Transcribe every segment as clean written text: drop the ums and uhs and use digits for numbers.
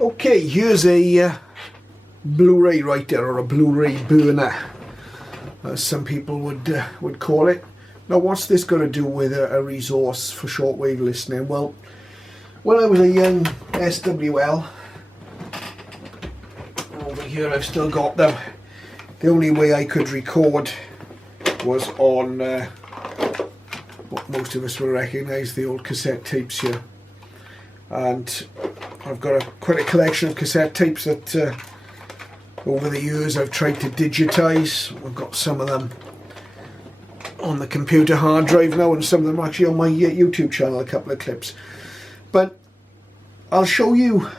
Okay, here's a Blu-ray writer, or a Blu-ray burner, as some people would call it. Now, what's this got to do with a resource for shortwave listening? Well, when I was a young SWL, over here I've still got them. The only way I could record was on what most of us will recognise, the old cassette tapes here. And I've got quite a collection of cassette tapes that over the years I've tried to digitise. I've got some of them on the computer hard drive now, and some of them are actually on my YouTube channel, a couple of clips. But I'll show you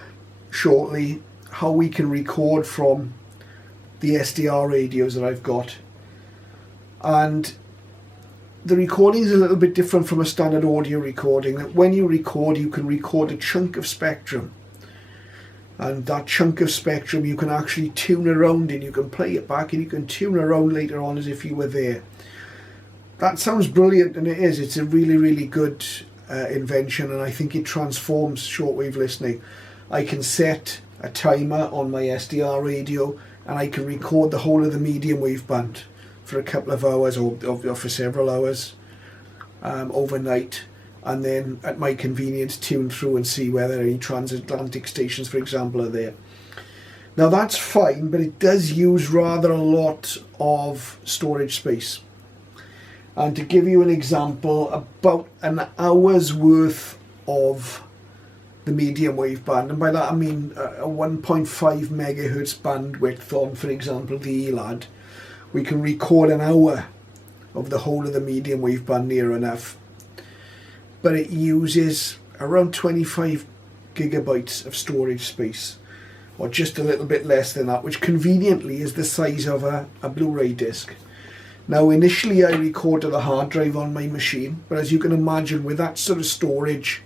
shortly how we can record from the Sdr radios that I've got. And the recording is a little bit different from a standard audio recording. That when you record, you can record a chunk of spectrum, and that chunk of spectrum you can actually tune around in. You can play it back and you can tune around later on as if you were there. That sounds brilliant, and it is. It's a really good invention, and I think it transforms shortwave listening. I can set a timer on my Sdr radio and I can record the whole of the medium wave band for a couple of hours, or for several hours overnight, and then at my convenience tune through and see whether any transatlantic stations, for example, are there. Now that's fine, but it does use rather a lot of storage space. And to give you an example, about an hour's worth of the medium wave band, and by that I mean a 1.5 megahertz bandwidth on, for example, the ELAD, we can record an hour of the whole of the medium wave band near enough. But it uses around 25 gigabytes of storage space, or just a little bit less than that, which conveniently is the size of a Blu-ray disc. Now, initially I recorded the hard drive on my machine, but as you can imagine, with that sort of storage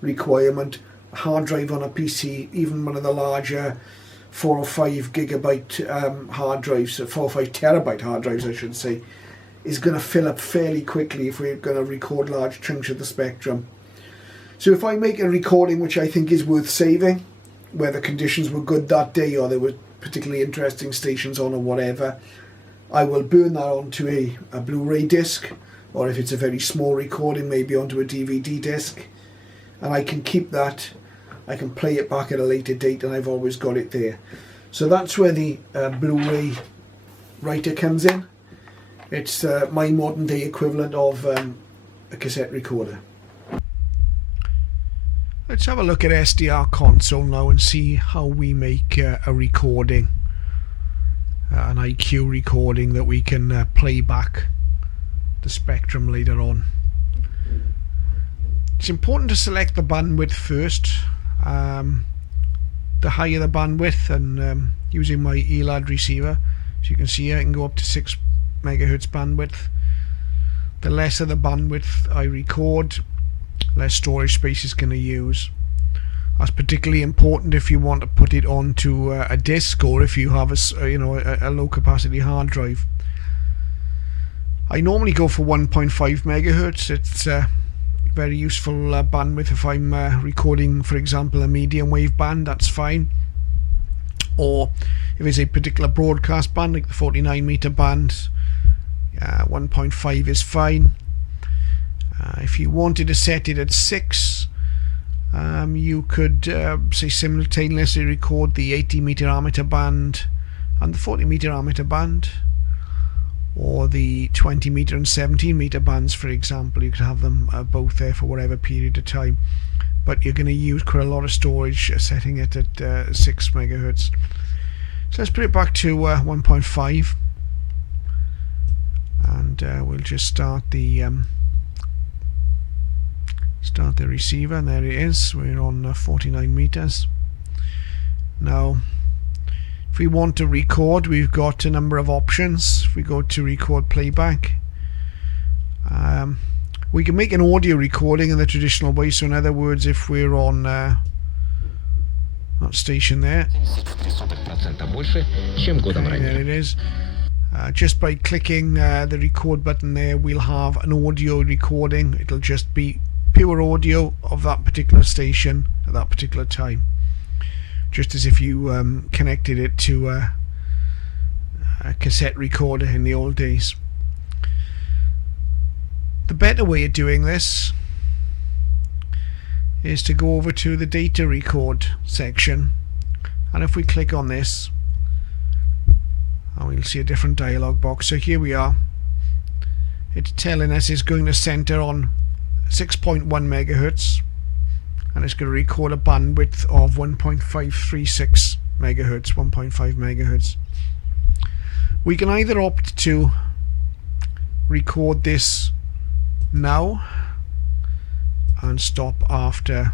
requirement, a hard drive on a PC, even one of the larger 4 or 5 gigabyte hard drives, 4 or 5 terabyte hard drives I should say, is going to fill up fairly quickly if we're going to record large chunks of the spectrum. So if I make a recording which I think is worth saving, where the conditions were good that day, or there were particularly interesting stations on, or whatever, I will burn that onto a Blu-ray disc, or if it's a very small recording, maybe onto a DVD disc, and I can keep that. I can play it back at a later date, and I've always got it there. So that's where the Blu-ray writer comes in. It's my modern day equivalent of a cassette recorder. Let's have a look at Sdr Console now and see how we make a recording, an IQ recording that we can play back the spectrum later on. It's important to select the bandwidth first. The higher the bandwidth, and using my ELAD receiver, as you can see here, I can go up to 6 megahertz bandwidth. The lesser the bandwidth I record, less storage space it's going to use. That's particularly important if you want to put it onto a disk, or if you have a low capacity hard drive. I normally go for 1.5 megahertz. It's very useful bandwidth if I'm recording, for example, a medium wave band. That's fine. Or if it's a particular broadcast band like the 49 meter band, 1.5 is fine. If you wanted to set it at 6, you could say simultaneously record the 80 meter armature band and the 40 meter armature band, or the 20 meter and 17 meter bands, for example. You could have them both there for whatever period of time, but you're going to use quite a lot of storage setting it at 6 megahertz. So let's put it back to 1.5, and we'll just start the receiver, and there it is. We're on 49 meters. Now, if we want to record, we've got a number of options. If we go to record playback, we can make an audio recording in the traditional way. So in other words, if we're on that station there, there it is. Just by clicking the record button there, we'll have an audio recording. It'll just be pure audio of that particular station at that particular time. just as if you connected it to a cassette recorder in the old days. The better way of doing this is to go over to the data record section, and if we click on this, we'll see a different dialog box. So here we are. It's telling us it's going to center on 6.1 megahertz, and it's going to record a bandwidth of 1.536 megahertz, 1.5 megahertz. We can either opt to record this now and stop after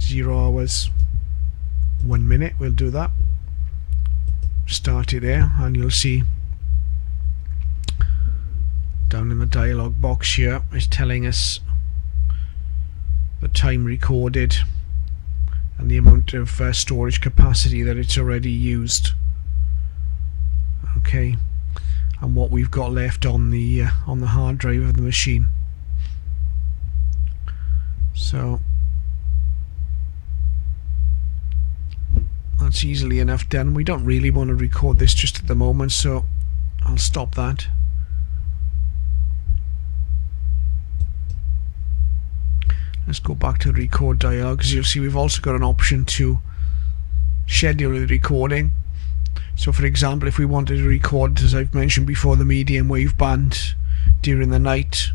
0 hours 1 minute. We'll do that. Start it there, and you'll see down in the dialog box here it's telling us the time recorded and the amount of storage capacity that it's already used. Okay, and what we've got left on the hard drive of the machine. So that's easily enough done. We don't really want to record this just at the moment, so I'll stop that. Let's go back to the record dialog, because you'll see we've also got an option to schedule the recording. So for example, if we wanted to record, as I've mentioned before, the medium wave band during the night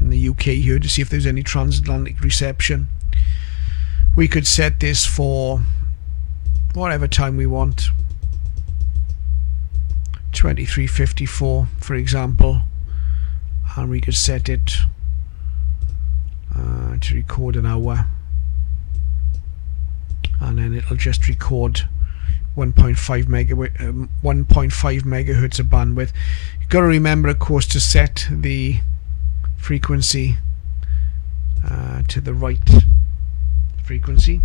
in the UK here to see if there's any transatlantic reception, we could set this for whatever time we want, 23:54 for example, and we could set it to record an hour, and then it'll just record 1.5 megahertz of bandwidth. You've got to remember, of course, to set the frequency to the right frequency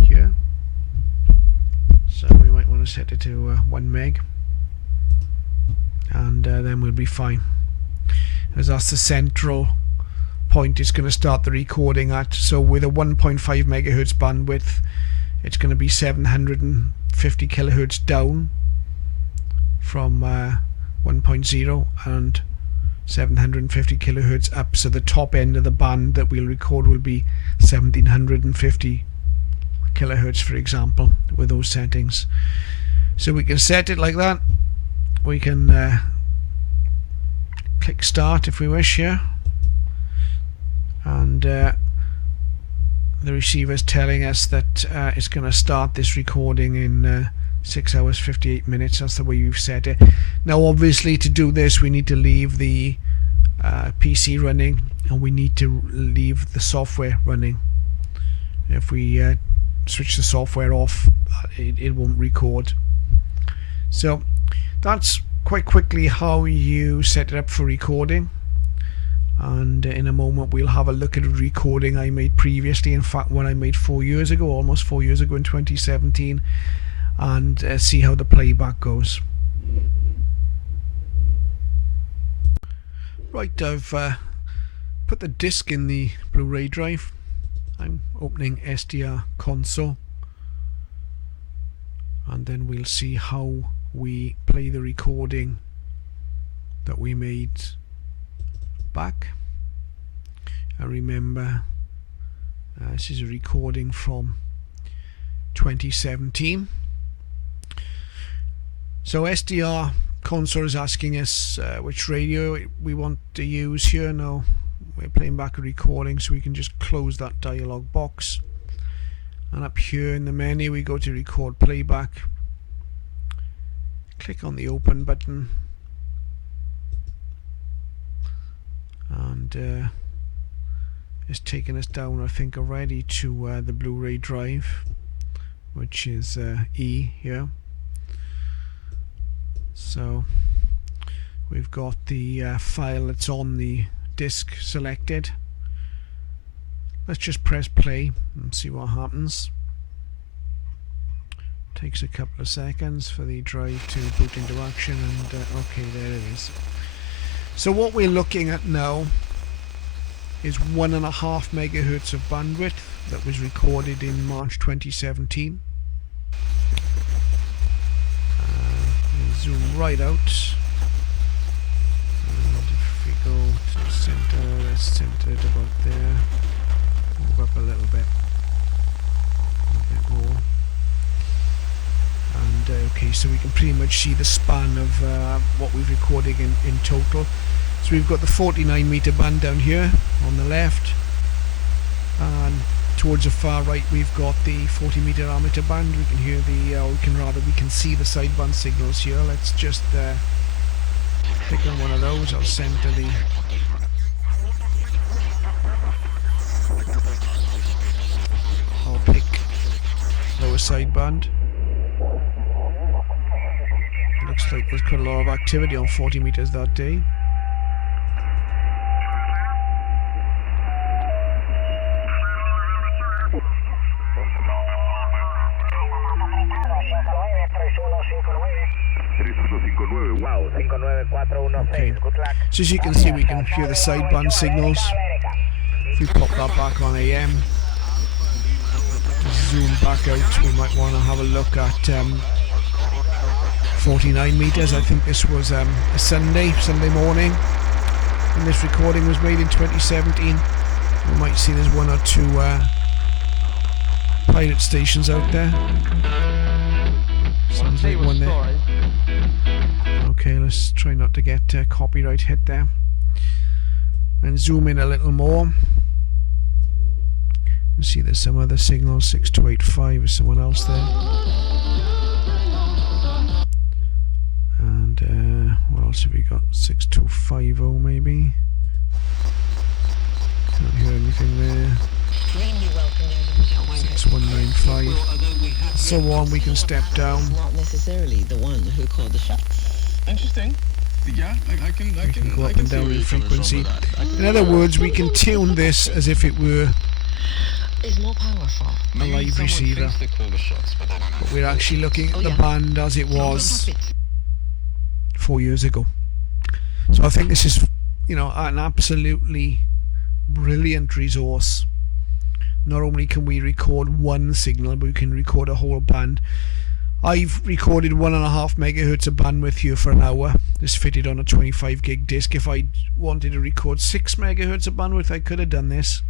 here. So we might want to set it to 1 meg, and then we'll be fine, as that's the central point it's going to start the recording at. So with a 1.5 megahertz bandwidth, it's going to be 750 kilohertz down from 1.0 and 750 kilohertz up. So the top end of the band that we'll record will be 1750 kilohertz, for example, with those settings. So we can set it like that. We can click start if we wish here, and the receiver's telling us that it's going to start this recording in 6 hours 58 minutes. That's the way we've set it. Now obviously to do this we need to leave the PC running, and we need to leave the software running. If we switch the software off, it won't record. So that's quite quickly how you set it up for recording, and in a moment we'll have a look at a recording I made previously, in fact one I made 4 years ago, almost 4 years ago in 2017, and see how the playback goes. Right, I've put the disc in the Blu-ray drive. I'm opening Sdr Console, and then we'll see how we play the recording that we made back. I remember this is a recording from 2017. So Sdr Console is asking us which radio we want to use here. Now we're playing back a recording, so we can just close that dialog box, and up here in the menu we go to record playback, click on the open button, and it's taken us down, I think, already to the Blu-ray drive, which is E here. So we've got the file that's on the disc selected. Let's just press play and see what happens. Takes a couple of seconds for the drive to boot into action, and okay, there it is. So what we're looking at now is 1.5 megahertz of bandwidth that was recorded in March 2017. Zoom right out, and if we go to the center, let's center it about there, move up a little bit more, and okay, so we can pretty much see the span of what we're recording in total. So we've got the 49 meter band down here on the left, and towards the far right we've got the 40 meter amateur band. We can hear the, we can see the sideband signals here. Let's just pick on one of those. I'll center the pick lower sideband. Looks like there's quite a lot of activity on 40 meters that day. Okay. So as you can see, we can hear the sideband signals. If we pop that back on AM, zoom back out, we might want to have a look at 49 meters. I think this was a Sunday morning, and this recording was made in 2017. You might see there's one or two pilot stations out there. Sounds like one there. Okay, let's try not to get copyright hit there. And zoom in a little more. You see there's some other signals, 6285 is someone else there. And what else have we got? 6250 maybe. Can't hear anything there. 6195. So on, we can step down. Not necessarily the one who called the shots. Interesting. Yeah, I can go up and down in frequency. In other words, we can tune this as if it were a live receiver, but we're actually looking at the band as it was 4 years ago. So I think this is, you know, an absolutely brilliant resource. Not only can we record one signal, but we can record a whole band. I've recorded 1.5 megahertz of bandwidth here for an hour. This fitted on a 25 gig disc. If I wanted to record 6 megahertz of bandwidth, I could have done this.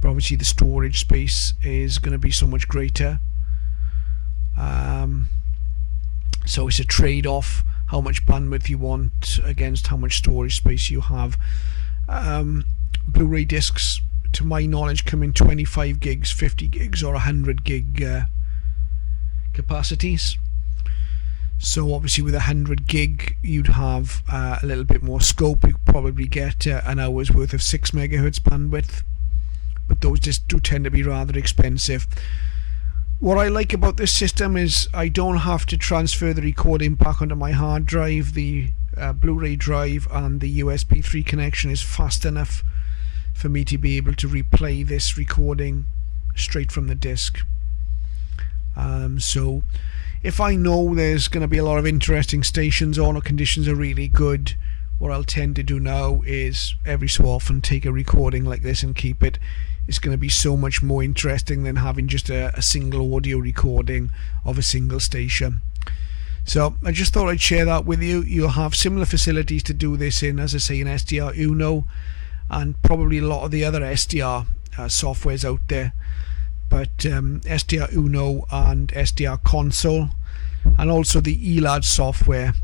But obviously the storage space is going to be so much greater. So it's a trade-off, how much bandwidth you want against how much storage space you have. Blu-ray discs, to my knowledge, come in 25 gigs, 50 gigs or 100 gig capacities. So obviously with 100 gig you'd have a little bit more scope. You probably get an hour's worth of 6 megahertz bandwidth, but those just do tend to be rather expensive. What I like about this system is I don't have to transfer the recording back onto my hard drive. The Blu-ray drive and the USB 3 connection is fast enough for me to be able to replay this recording straight from the disc. So if I know there's going to be a lot of interesting stations on, or conditions are really good, what I'll tend to do now is every so often take a recording like this and keep it. It's going to be so much more interesting than having just a single audio recording of a single station. So I just thought I'd share that with you. You'll have similar facilities to do this in, as I say, in Sdr Uno and probably a lot of the other Sdr softwares out there. But Sdr Uno and Sdr Console and also the ELAD software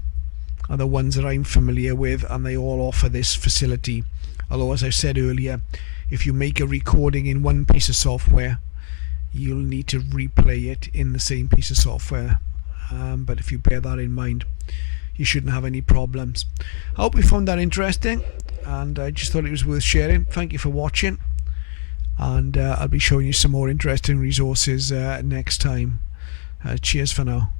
are the ones that I'm familiar with, and they all offer this facility. Although, as I said earlier, if you make a recording in one piece of software, you'll need to replay it in the same piece of software. But if you bear that in mind, you shouldn't have any problems. I hope you found that interesting, and I just thought it was worth sharing. Thank you for watching, and I'll be showing you some more interesting resources next time. Cheers for now.